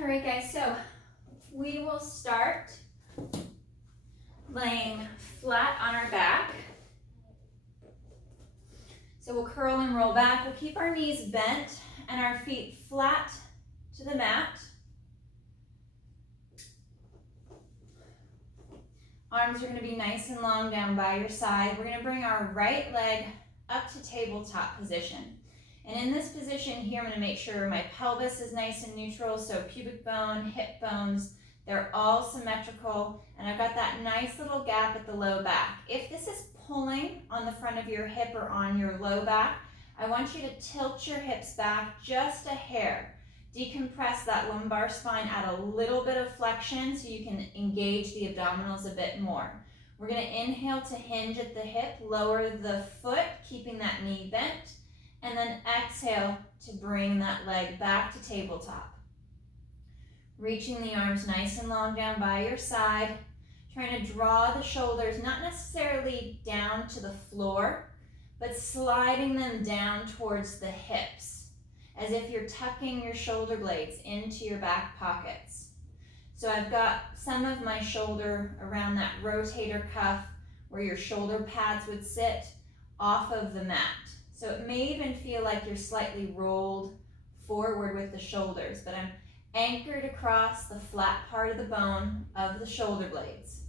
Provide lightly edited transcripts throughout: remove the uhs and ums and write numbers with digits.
All right, guys, so we will start laying flat on our back. So we'll curl and roll back. We'll keep our knees bent and our feet flat to the mat. Arms are going to be nice and long down by your side. We're going to bring our right leg up to tabletop position. And in this position here, I'm going to make sure my pelvis is nice and neutral, so pubic bone, hip bones, they're all symmetrical, and I've got that nice little gap at the low back. If this is pulling on the front of your hip or on your low back, I want you to tilt your hips back just a hair. Decompress that lumbar spine, add a little bit of flexion so you can engage the abdominals a bit more. We're going to inhale to hinge at the hip, lower the foot, keeping that knee bent, and then exhale to bring that leg back to tabletop. Reaching the arms nice and long down by your side, trying to draw the shoulders not necessarily down to the floor, but sliding them down towards the hips, as if you're tucking your shoulder blades into your back pockets. So I've got some of my shoulder around that rotator cuff where your shoulder pads would sit off of the mat. So it may even feel like you're slightly rolled forward with the shoulders, but I'm anchored across the flat part of the bone of the shoulder blades.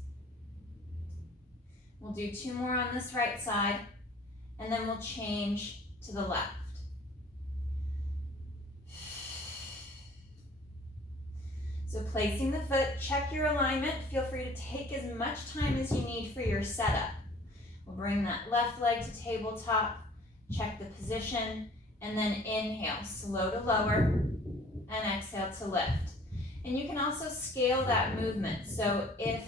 We'll do 2 more on this right side, and then we'll change to the left. So placing the foot, check your alignment. Feel free to take as much time as you need for your setup. We'll bring that left leg to tabletop, check the position, and then inhale, slow to lower, and exhale to lift. And you can also scale that movement. So if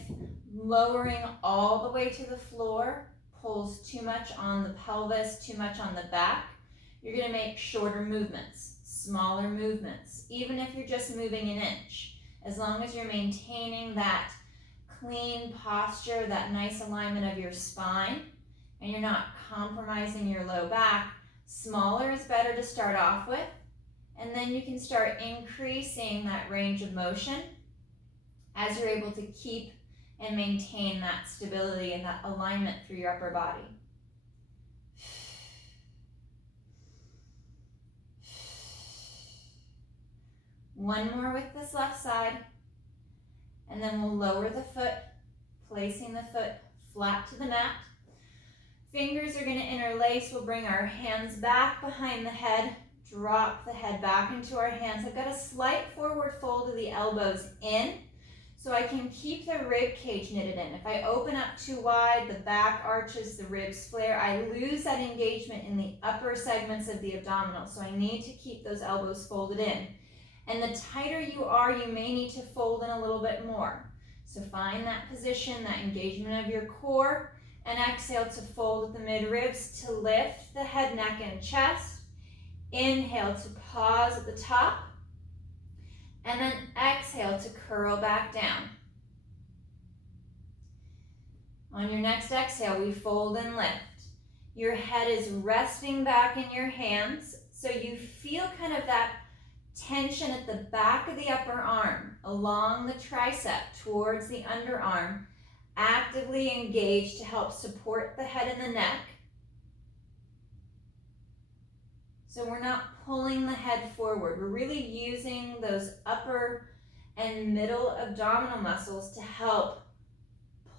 lowering all the way to the floor pulls too much on the pelvis, too much on the back, you're going to make shorter movements, smaller movements, even if you're just moving an inch. As long as you're maintaining that clean posture, that nice alignment of your spine, and you're not compromising your low back, smaller is better to start off with. And then you can start increasing that range of motion as you're able to keep and maintain that stability and that alignment through your upper body. One more with this left side, and then we'll lower the foot, placing the foot flat to the mat. Fingers are going to interlace. We'll bring our hands back behind the head, drop the head back into our hands. I've got a slight forward fold of the elbows in, so I can keep the rib cage knitted in. If I open up too wide, the back arches, the ribs flare, I lose that engagement in the upper segments of the abdominal, so I need to keep those elbows folded in. And the tighter you are, you may need to fold in a little bit more. So find that position, that engagement of your core, and exhale to fold at the mid-ribs to lift the head, neck, and chest. Inhale to pause at the top, and then exhale to curl back down. On your next exhale, we fold and lift. Your head is resting back in your hands, so you feel kind of that tension at the back of the upper arm, along the tricep towards the underarm, actively engaged to help support the head and the neck. So we're not pulling the head forward. We're really using those upper and middle abdominal muscles to help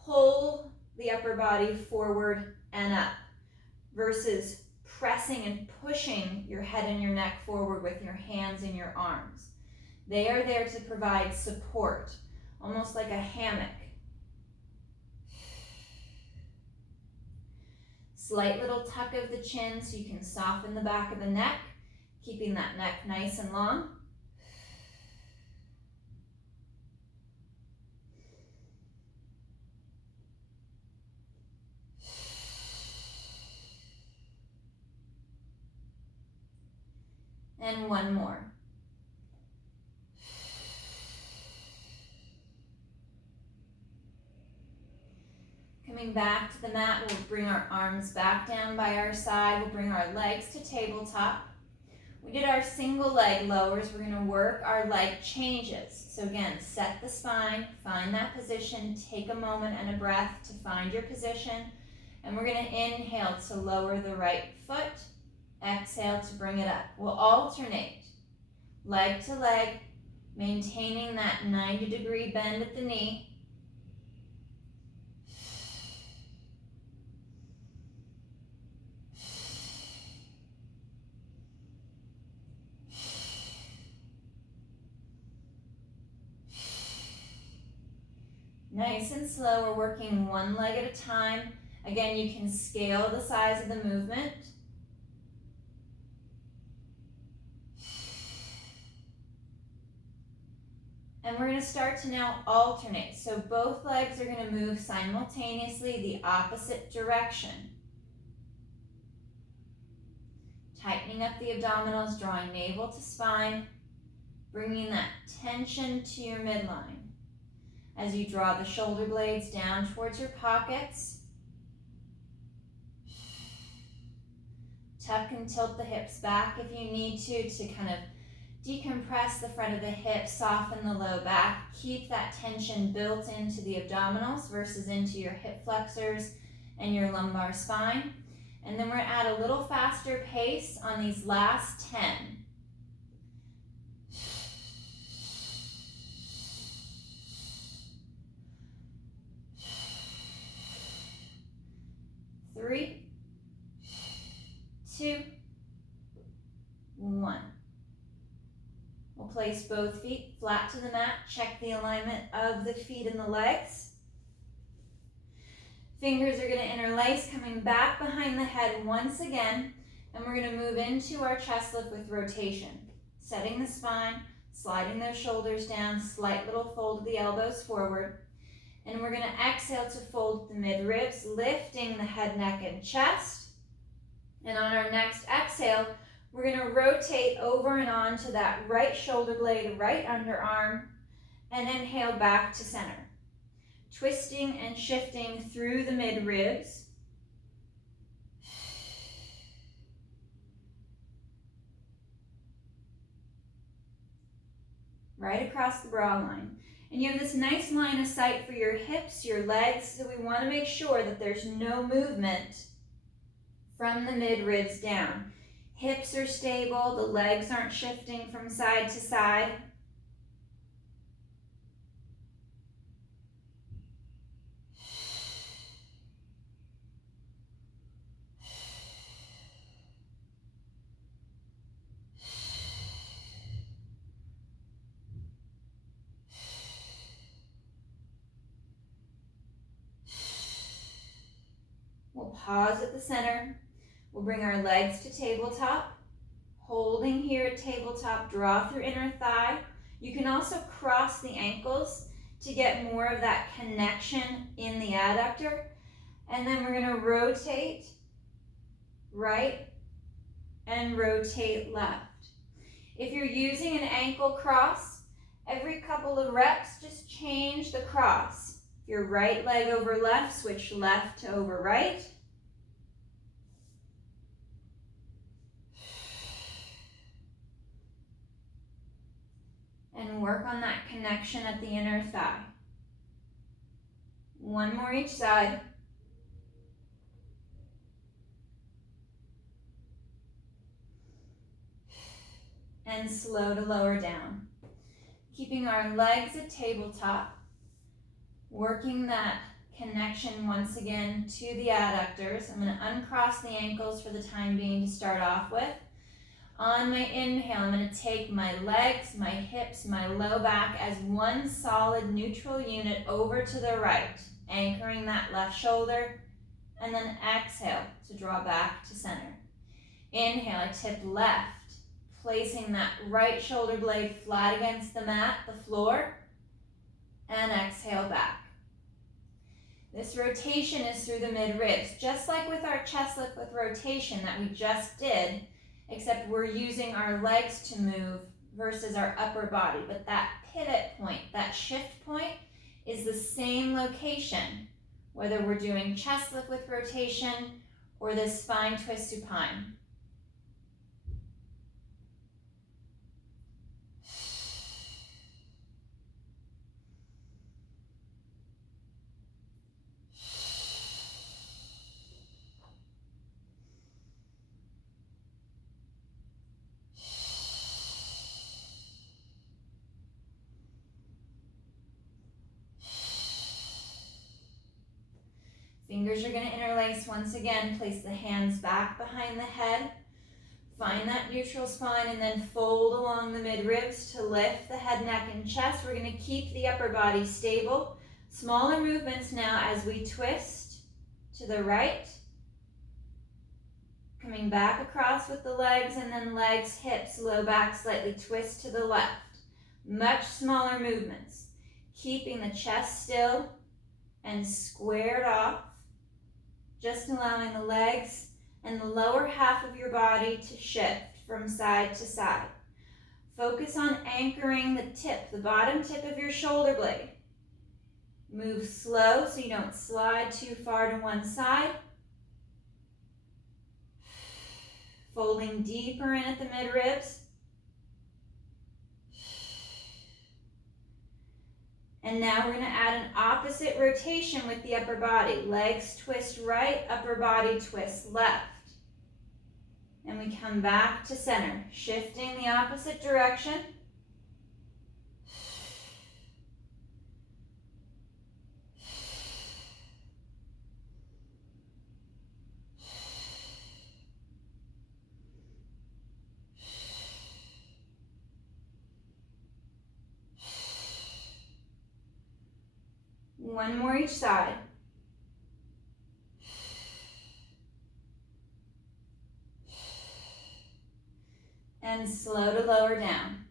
pull the upper body forward and up versus pressing and pushing your head and your neck forward with your hands and your arms. They are there to provide support, almost like a hammock. Slight little tuck of the chin so you can soften the back of the neck, keeping that neck nice and long. And one more. Coming back to the mat, we'll bring our arms back down by our side. We'll bring our legs to tabletop. We did our single leg lowers. We're going to work our leg changes. So again, set the spine, find that position, take a moment and a breath to find your position. And we're going to inhale to lower the right foot, exhale to bring it up. We'll alternate leg to leg, maintaining that 90-degree bend at the knee. Nice and slow, we're working one leg at a time. Again, you can scale the size of the movement. And we're going to start to now alternate. So both legs are going to move simultaneously the opposite direction. Tightening up the abdominals, drawing navel to spine, bringing that tension to your midline. As you draw the shoulder blades down towards your pockets, tuck and tilt the hips back if you need to kind of decompress the front of the hips, soften the low back, keep that tension built into the abdominals versus into your hip flexors and your lumbar spine. And then we're going to add a little faster pace on these last 10. 3, 2, 1. We'll place both feet flat to the mat. Check the alignment of the feet and the legs. Fingers are going to interlace, coming back behind the head once again. And we're going to move into our chest lift with rotation. Setting the spine, sliding those shoulders down, slight little fold of the elbows forward. And we're going to exhale to fold the mid-ribs, lifting the head, neck, and chest. And on our next exhale, we're going to rotate over and on to that right shoulder blade, right underarm, and inhale back to center. Twisting and shifting through the mid-ribs. Right across the bra line. And you have this nice line of sight for your hips, your legs, so we want to make sure that there's no movement from the mid-ribs down. Hips are stable, the legs aren't shifting from side to side. We'll pause at the center. We'll bring our legs to tabletop. Holding here at tabletop, draw through inner thigh. You can also cross the ankles to get more of that connection in the adductor. And then we're going to rotate right and rotate left. If you're using an ankle cross, every couple of reps, just change the cross. If your right leg over left, switch left to over right. And work on that connection at the inner thigh. One more each side. And slow to lower down. Keeping our legs at tabletop. Working that connection once again to the adductors. I'm going to uncross the ankles for the time being to start off with. On my inhale, I'm going to take my legs, my hips, my low back as one solid neutral unit over to the right, anchoring that left shoulder, and then exhale to draw back to center. Inhale, I tip left, placing that right shoulder blade flat against the mat, the floor, and exhale back. This rotation is through the mid-ribs, just like with our chest lift with rotation that we just did, except we're using our legs to move versus our upper body. But that pivot point, that shift point, is the same location, whether we're doing chest lift with rotation or this spine twist supine. Fingers are going to interlace once again. Place the hands back behind the head. Find that neutral spine and then fold along the mid-ribs to lift the head, neck, and chest. We're going to keep the upper body stable. Smaller movements now as we twist to the right. Coming back across with the legs and then legs, hips, low back, slightly twist to the left. Much smaller movements. Keeping the chest still and squared off. Just allowing the legs and the lower half of your body to shift from side to side. Focus on anchoring the tip, the bottom tip of your shoulder blade. Move slow so you don't slide too far to one side. Folding deeper in at the mid-ribs. And now we're going to add an opposite rotation with the upper body. Legs twist right, upper body twist left. And we come back to center, shifting the opposite direction. One more each side. And slow to lower down.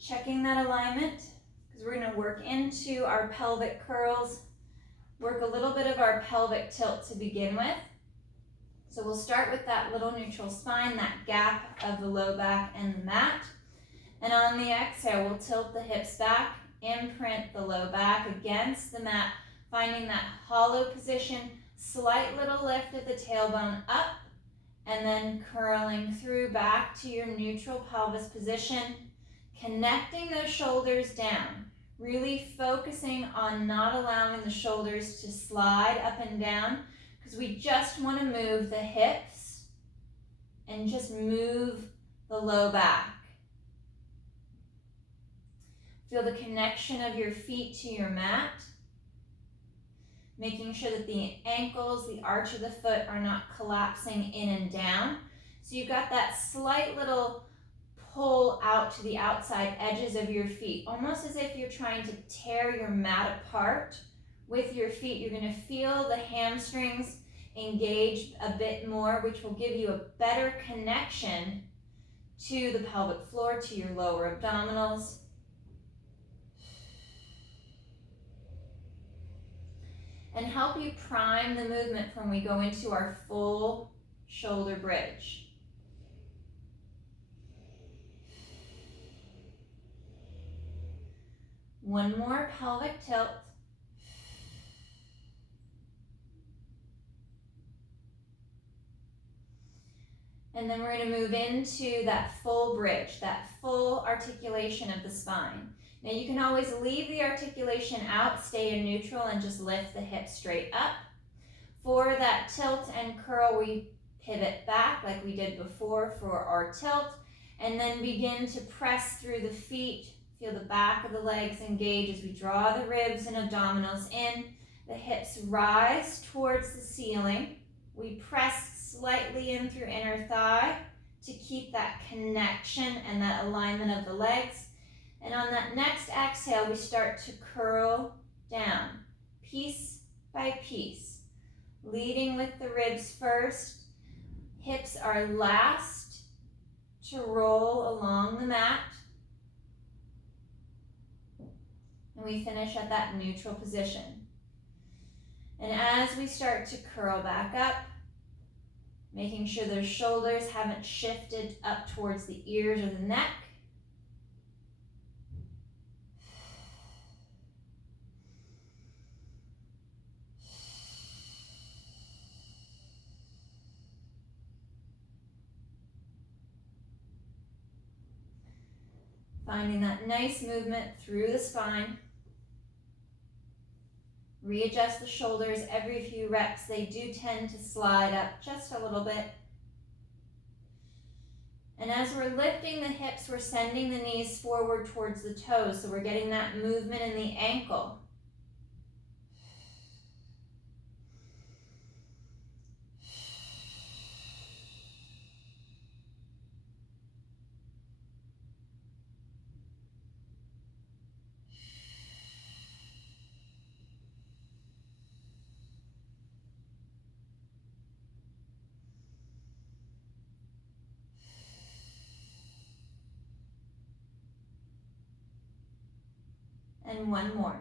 Checking that alignment, because we're going to work into our pelvic curls, work a little bit of our pelvic tilt to begin with. So we'll start with that little neutral spine, that gap of the low back and the mat. And on the exhale, we'll tilt the hips back, imprint the low back against the mat, finding that hollow position, slight little lift at the tailbone up, and then curling through back to your neutral pelvis position, connecting those shoulders down, really focusing on not allowing the shoulders to slide up and down, because we just want to move the hips and just move the low back. Feel the connection of your feet to your mat, making sure that the ankles, the arch of the foot are not collapsing in and down. So you've got that slight little pull out to the outside edges of your feet, almost as if you're trying to tear your mat apart with your feet. You're going to feel the hamstrings engage a bit more, which will give you a better connection to the pelvic floor, to your lower abdominals. And help you prime the movement when we go into our full shoulder bridge. One more pelvic tilt. And then we're going to move into that full bridge, that full articulation of the spine. Now you can always leave the articulation out, stay in neutral, and just lift the hips straight up. For that tilt and curl, we pivot back like we did before for our tilt, and then begin to press through the feet. Feel the back of the legs engage as we draw the ribs and abdominals in. The hips rise towards the ceiling. We press slightly in through inner thigh to keep that connection and that alignment of the legs. And on that next exhale, we start to curl down, piece by piece, leading with the ribs first. Hips are last to roll along the mat. And we finish at that neutral position. And as we start to curl back up, making sure those shoulders haven't shifted up towards the ears or the neck. Finding that nice movement through the spine. Readjust the shoulders every few reps. They do tend to slide up just a little bit. And as we're lifting the hips, we're sending the knees forward towards the toes. So we're getting that movement in the ankle. and one more.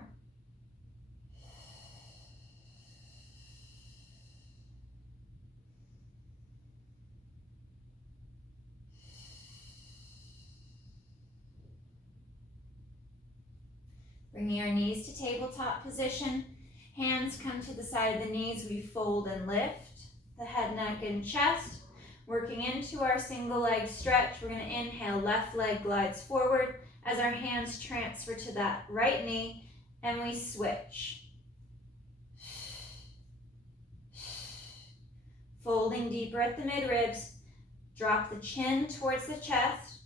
Bringing our knees to tabletop position. Hands come to the side of the knees. We fold and lift the head, neck, and chest. Working into our single leg stretch. We're going to inhale, left leg glides forward as our hands transfer to that right knee, and we switch. Folding deeper at the mid-ribs. Drop the chin towards the chest.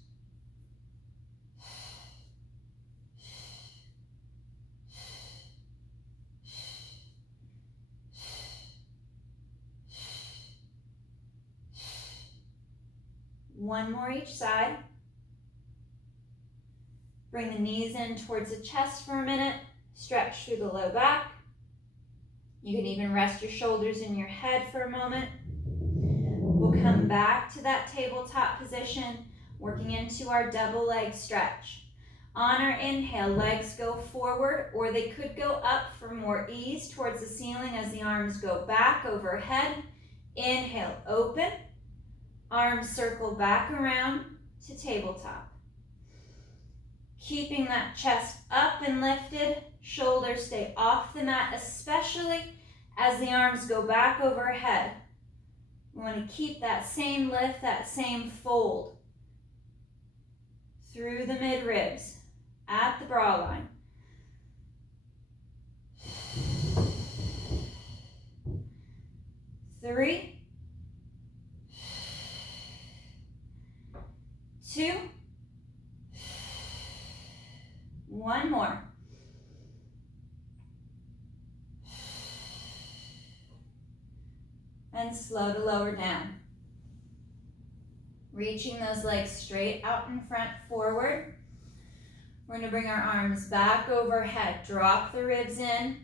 One more each side. Bring the knees in towards the chest for a minute. Stretch through the low back. You can even rest your shoulders in your head for a moment. We'll come back to that tabletop position, working into our double leg stretch. On our inhale, legs go forward, or they could go up for more ease towards the ceiling as the arms go back overhead. Inhale, open. Arms circle back around to tabletop. Keeping that chest up and lifted, shoulders stay off the mat, especially as the arms go back overhead. We want to keep that same lift, that same fold through the mid-ribs at the bra line. Three, 2, one more. And slow to lower down. Reaching those legs straight out in front, forward. We're going to bring our arms back overhead. Drop the ribs in.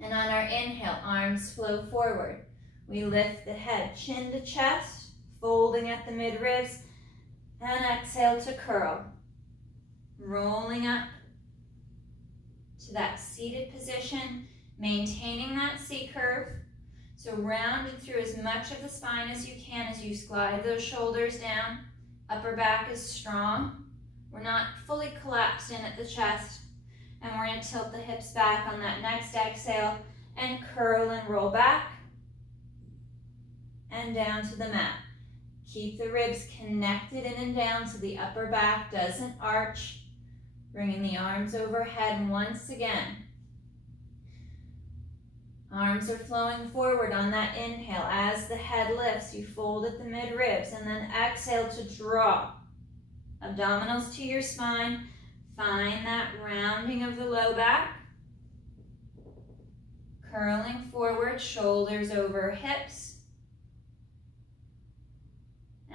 And on our inhale, arms flow forward. We lift the head, chin to chest, folding at the mid-ribs. And exhale to curl. Rolling up to that seated position, maintaining that C curve. So rounded through as much of the spine as you can as you slide those shoulders down. Upper back is strong. We're not fully collapsed in at the chest. And we're going to tilt the hips back on that next exhale and curl and roll back and down to the mat. Keep the ribs connected in and down so the upper back doesn't arch. Bringing the arms overhead once again. Arms are flowing forward on that inhale. As the head lifts, you fold at the mid-ribs and then exhale to drop. Abdominals to your spine. Find that rounding of the low back. Curling forward, shoulders over hips.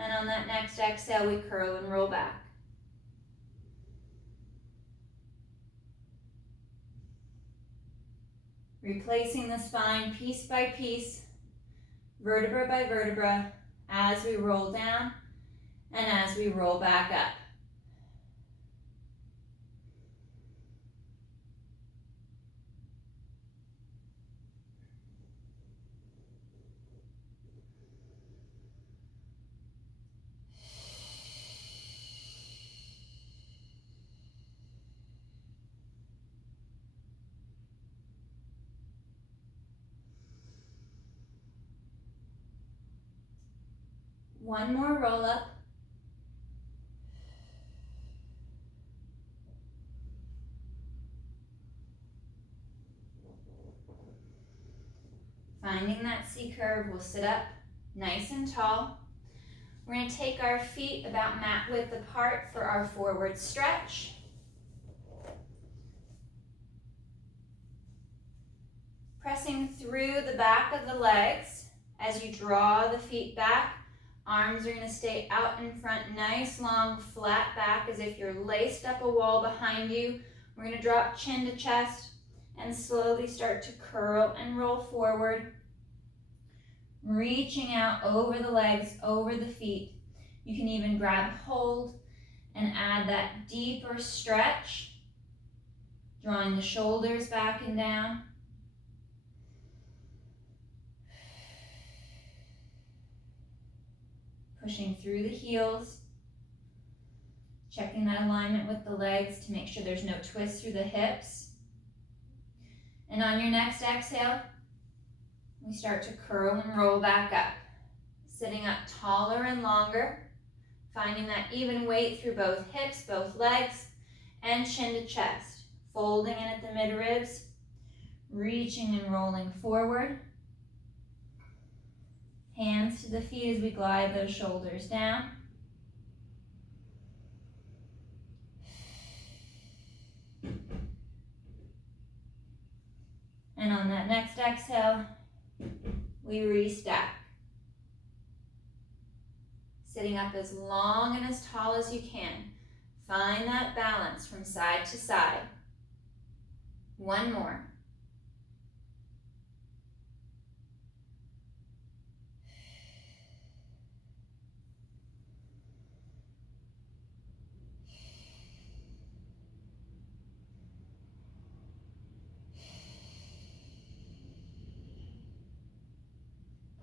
And on that next exhale, we curl and roll back. Replacing the spine piece by piece, vertebra by vertebra, as we roll down and as we roll back up. One more roll up. Finding that C curve, we'll sit up nice and tall. We're going to take our feet about mat width apart for our forward stretch. Pressing through the back of the legs as you draw the feet back. Arms are going to stay out in front, nice, long, flat back as if you're laced up a wall behind you. We're going to drop chin to chest and slowly start to curl and roll forward. Reaching out over the legs, over the feet. You can even grab hold and add that deeper stretch. Drawing the shoulders back and down. Pushing through the heels. Checking that alignment with the legs to make sure there's no twist through the hips. And on your next exhale, we start to curl and roll back up. Sitting up taller and longer. Finding that even weight through both hips, both legs, and chin to chest. Folding in at the mid-ribs. Reaching and rolling forward. Hands to the feet as we glide those shoulders down. And on that next exhale, we restack. Sitting up as long and as tall as you can. Find that balance from side to side. One more.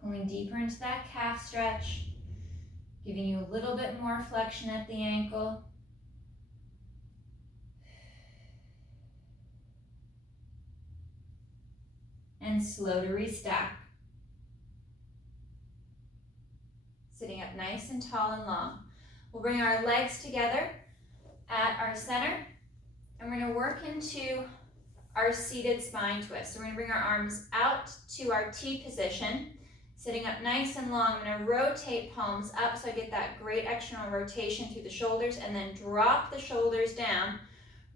Pulling deeper into that calf stretch, giving you a little bit more flexion at the ankle. And slow to restack. Sitting up nice and tall and long. We'll bring our legs together at our center, and we're going to work into our seated spine twist. So we're going to bring our arms out to our T position. Sitting up nice and long, I'm going to rotate palms up so I get that great external rotation through the shoulders, and then drop the shoulders down.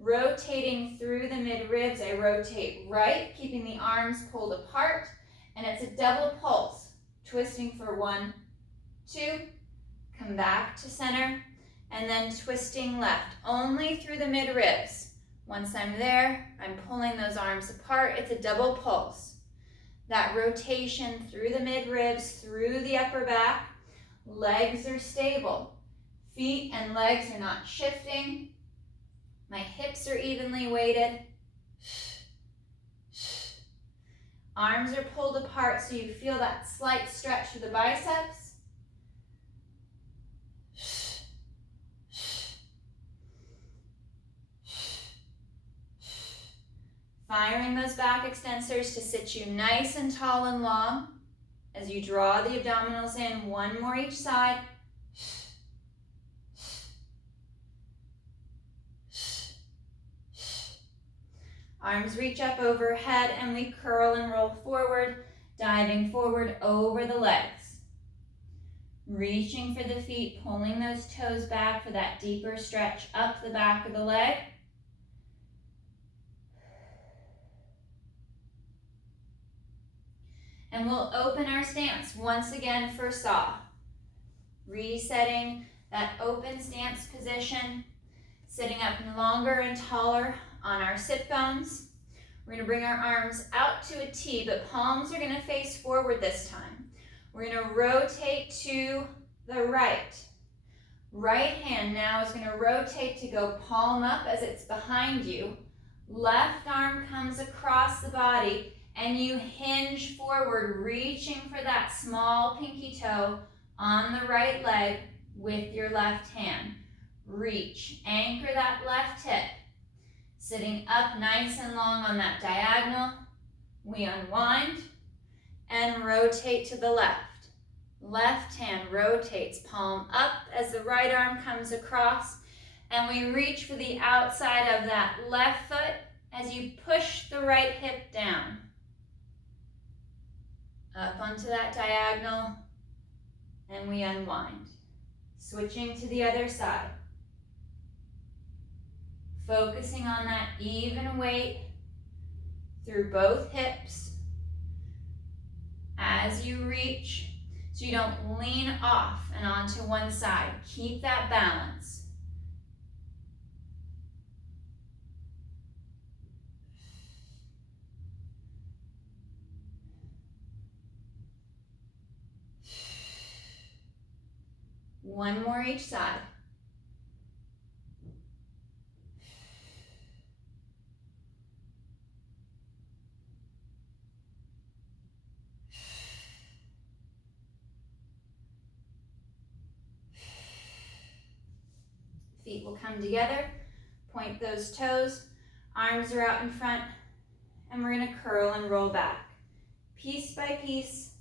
Rotating through the mid-ribs, I rotate right, keeping the arms pulled apart, and it's a double pulse. Twisting for 1, 2, come back to center, and then twisting left, only through the mid-ribs. Once I'm there, I'm pulling those arms apart. It's a double pulse. That rotation through the mid-ribs, through the upper back. Legs are stable. Feet and legs are not shifting. My hips are evenly weighted. Arms are pulled apart so you feel that slight stretch through the biceps. Firing those back extensors to sit you nice and tall and long. As you draw the abdominals in, one more each side. Arms reach up overhead and we curl and roll forward, diving forward over the legs. Reaching for the feet, pulling those toes back for that deeper stretch up the back of the leg. And we'll open our stance once again for saw. Resetting that open stance position, sitting up longer and taller on our sit bones. We're going to bring our arms out to a T, but palms are going to face forward this time. We're going to rotate to the right. Right hand now is going to rotate to go palm up as it's behind you. Left arm comes across the body and you hinge forward, reaching for that small pinky toe on the right leg with your left hand. Reach, anchor that left hip. Sitting up nice and long on that diagonal, we unwind and rotate to the left. Left hand rotates, palm up as the right arm comes across, and we reach for the outside of that left foot as you push the right hip down. Up onto that diagonal, and we unwind. Switching to the other side. Focusing on that even weight through both hips as you reach, so you don't lean off and onto one side. Keep that balance. One more each side. Feet will come together, point those toes, arms are out in front, and we're gonna curl and roll back. Piece by piece,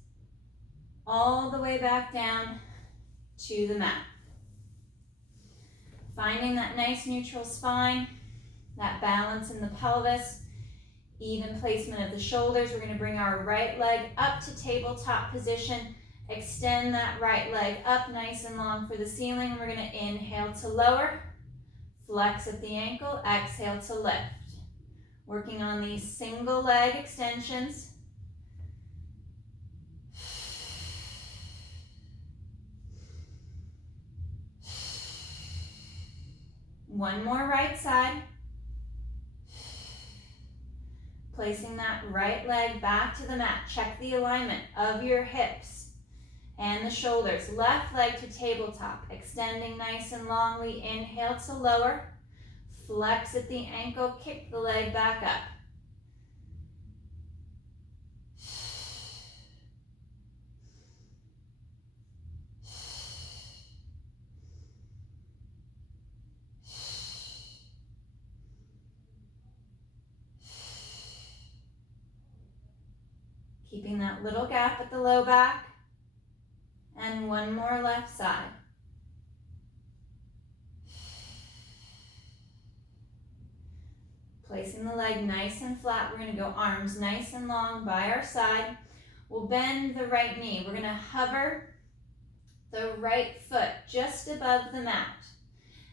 all the way back down to the mat. Finding that nice neutral spine, that balance in the pelvis, even placement of the shoulders. We're gonna bring our right leg up to tabletop position. Extend that right leg up nice and long for the ceiling. We're gonna inhale to lower, flex at the ankle, exhale to lift. Working on these single leg extensions. One more right side. Placing that right leg back to the mat. Check the alignment of your hips and the shoulders. Left leg to tabletop. Extending nice and long. We inhale to lower. Flex at the ankle. Kick the leg back up. Keeping that little gap at the low back. And one more left side. Placing the leg nice and flat. We're going to go arms nice and long by our side. We'll bend the right knee. We're going to hover the right foot just above the mat.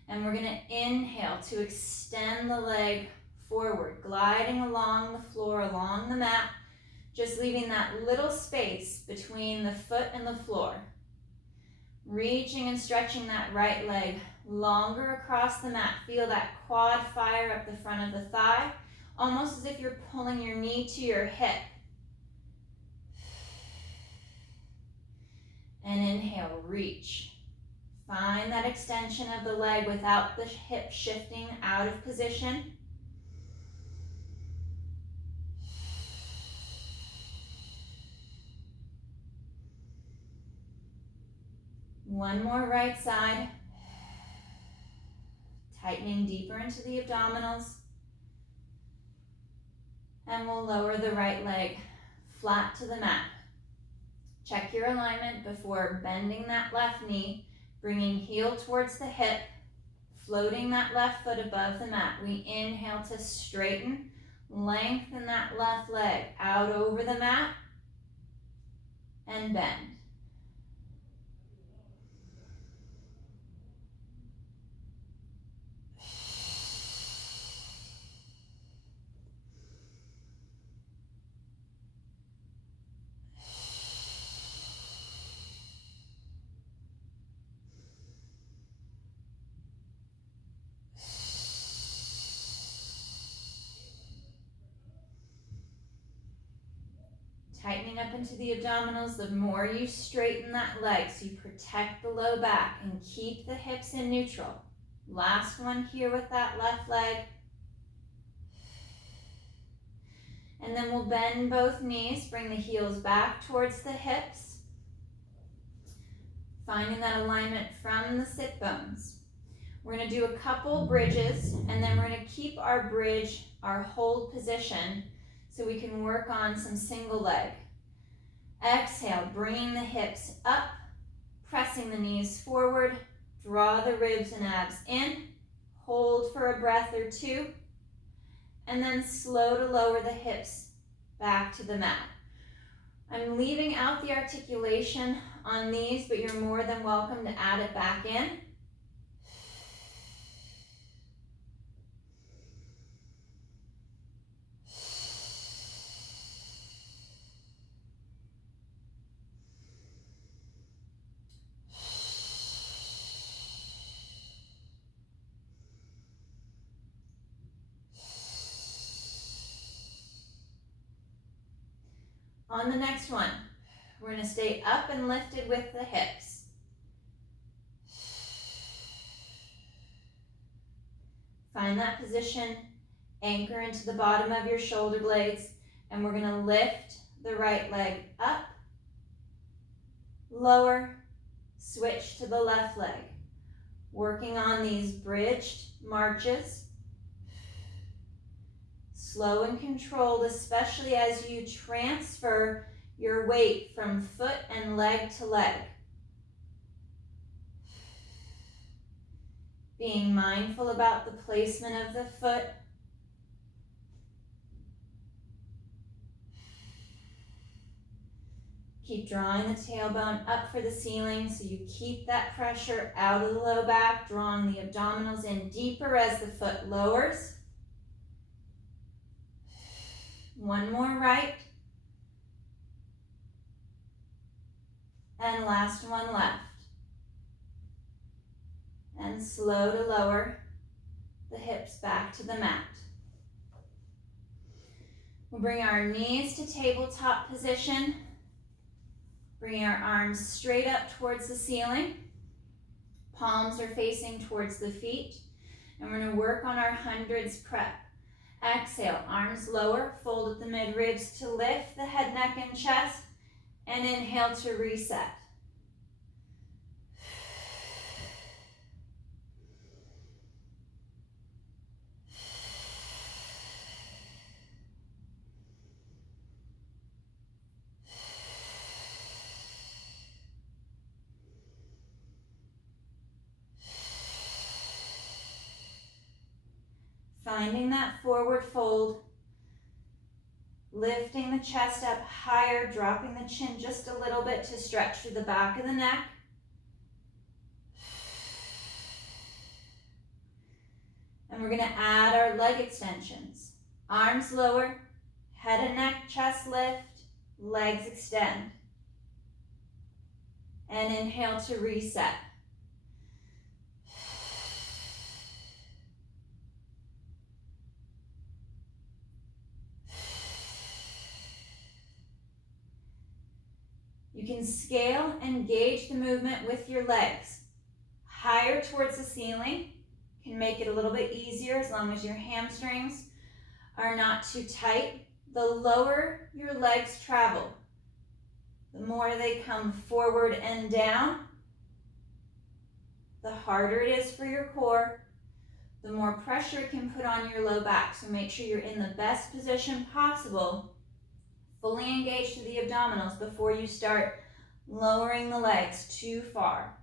And we're going to inhale to extend the leg forward, gliding along the floor, along the mat, just leaving that little space between the foot and the floor. Reaching and stretching that right leg longer across the mat. Feel that quad fire up the front of the thigh, almost as if you're pulling your knee to your hip. And inhale, reach. Find that extension of the leg without the hip shifting out of position. One more right side. Tightening deeper into the abdominals. And we'll lower the right leg flat to the mat. Check your alignment before bending that left knee, bringing heel towards the hip, floating that left foot above the mat. We inhale to straighten, lengthen that left leg out over the mat, and bend. Tightening up into the abdominals, the more you straighten that leg, so you protect the low back and keep the hips in neutral. Last one here with that left leg. And then we'll bend both knees, bring the heels back towards the hips. Finding that alignment from the sit bones. We're going to do a couple bridges, and then we're going to keep our bridge, our hold position, so we can work on some single leg. Exhale, bringing the hips up, pressing the knees forward, draw the ribs and abs in, hold for a breath or two, and then slow to lower the hips back to the mat. I'm leaving out the articulation on these, but you're more than welcome to add it back in. On the next one, we're going to stay up and lifted with the hips. Find that position, anchor into the bottom of your shoulder blades, and we're going to lift the right leg up, lower, switch to the left leg. Working on these bridged marches. Slow and controlled, especially as you transfer your weight from foot and leg to leg. Being mindful about the placement of the foot. Keep drawing the tailbone up for the ceiling so you keep that pressure out of the low back, drawing the abdominals in deeper as the foot lowers. One more right. And last one left. And slow to lower the hips back to the mat. We'll bring our knees to tabletop position. Bring our arms straight up towards the ceiling. Palms are facing towards the feet. And we're going to work on our hundreds prep. Exhale, arms lower, fold at the midribs to lift the head, neck, and chest. And inhale to reset. Finding that forward fold, lifting the chest up higher, dropping the chin just a little bit to stretch through the back of the neck. And we're going to add our leg extensions. Arms lower, head and neck, chest lift, legs extend. And inhale to reset. You can scale and gauge the movement with your legs. Higher towards the ceiling can make it a little bit easier as long as your hamstrings are not too tight. The lower your legs travel, the more they come forward and down, the harder it is for your core, the more pressure it can put on your low back. So make sure you're in the best position possible, fully engaged to the abdominals before you start lowering the legs too far.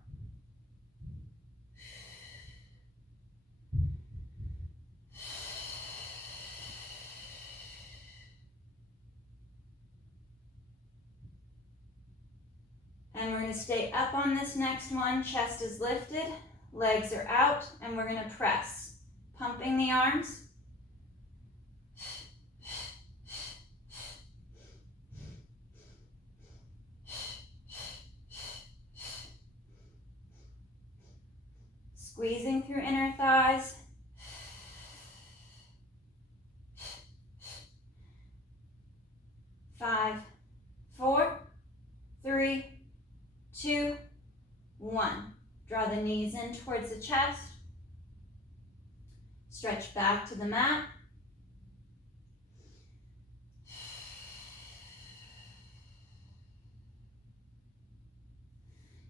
And we're going to stay up on this next one. Chest is lifted, legs are out, and we're going to press. Pumping the arms. Squeezing through inner thighs. Five, 4, 3, 2, 1. Draw the knees in towards the chest. Stretch back to the mat.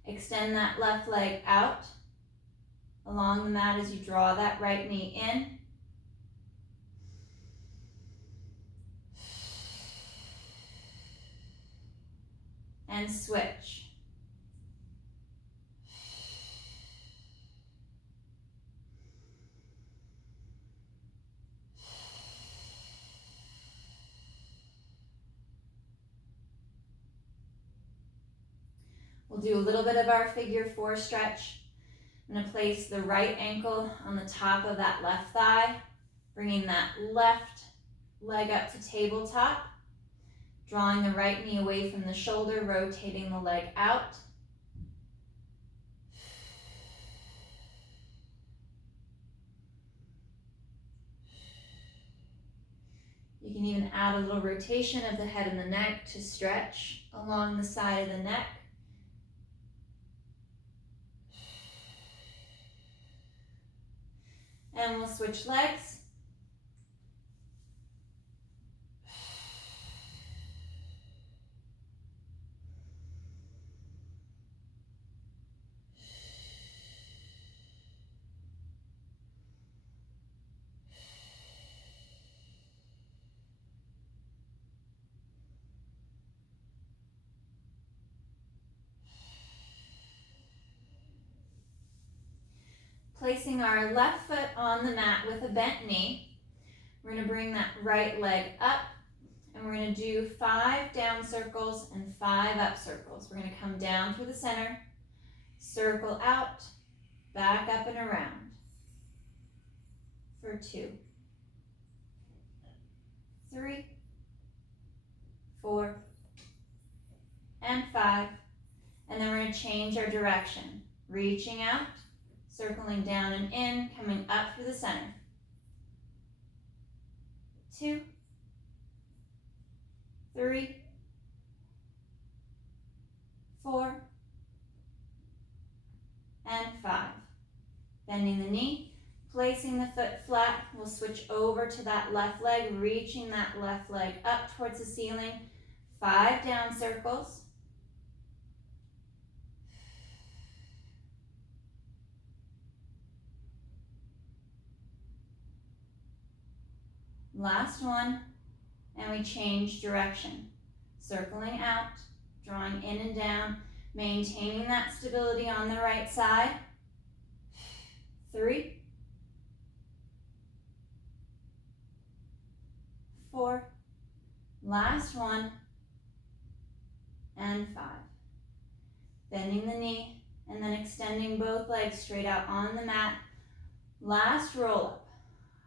Extend that left leg out along the mat as you draw that right knee in. And switch. We'll do a little bit of our figure 4 stretch. I'm going to place the right ankle on the top of that left thigh, bringing that left leg up to tabletop, drawing the right knee away from the shoulder, rotating the leg out. You can even add a little rotation of the head and the neck to stretch along the side of the neck. And we'll switch legs. placing our left foot on the mat with a bent knee. We're going to bring that right leg up, and we're going to do 5 down circles and 5 up circles. We're going to come down through the center, circle out, back up and around for 2, 3, 4, and 5. And then we're going to change our direction, reaching out, circling down and in, coming up through the center. 2, 3, 4, and 5. Bending the knee, placing the foot flat. We'll switch over to that left leg, reaching that left leg up towards the ceiling. 5 down circles. Last one, and we change direction. Circling out, drawing in and down, maintaining that stability on the right side. 3, 4, last one, and 5. Bending the knee, and then extending both legs straight out on the mat. Last roll up.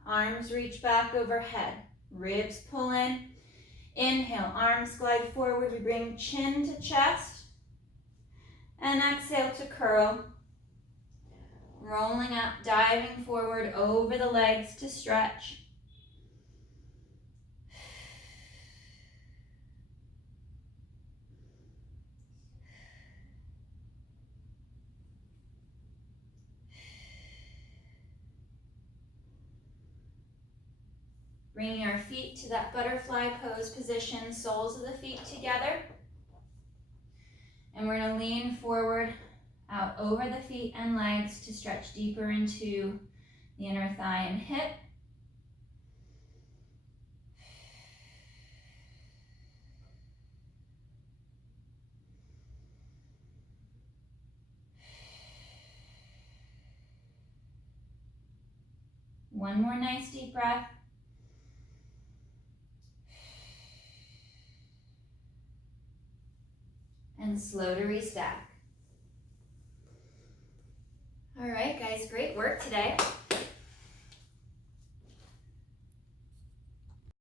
Arms reach back overhead, ribs pull in. Inhale, arms glide forward. We bring chin to chest. And exhale to curl. Rolling up, diving forward over the legs to stretch. Bringing our feet to that butterfly pose position, soles of the feet together. And we're going to lean forward, out over the feet and legs to stretch deeper into the inner thigh and hip. One more nice deep breath. And slow to restack. All right, guys, great work today.